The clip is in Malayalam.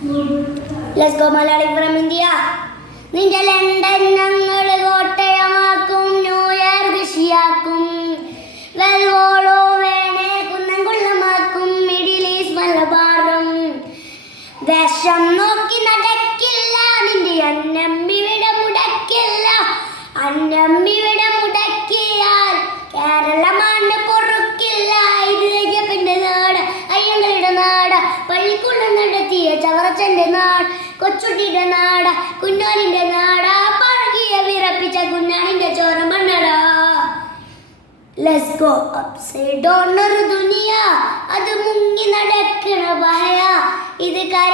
Let's go Malayali from India. നിന്റെ ലണ്ടൻ ഞങ്ങൾ കോട്ടയമാക്കും, ന്യൂഇയർ വിഷിയാക്കും, വെൽവോളോ വേണേ കുന്നംകുള്ളമാക്കും, മിഡിൽ ഈസ്റ്റ് മലബാറും. വിഷം നോക്കി നടക്കില്ല, നിന്റെ അന്നമ്മിവിടെ മുടക്കില്ല. അന്നമ്മിവിടെ മുടക്കിയാൽ കേരളമാണ് പൊറുക്കില്ല. ഇതിന്റെ നാട് അയ്യങ്ങളുടെ നാട്, പള്ളിക്കുള്ളം നടത്തിയ ചവറച്ചന്റെ നാട്, കൊച്ചുട്ടിയുടെ നാട, കുഞ്ഞോനിന്റെ നാട, പഴകിയ വിറപ്പിച്ച കുഞ്ഞാനിന്റെ ചോര മണ്ണട. Let's go upside down ഒരു ദുനിയ, അത് മുങ്ങി നടക്കണ ഭയ. ഇത് കര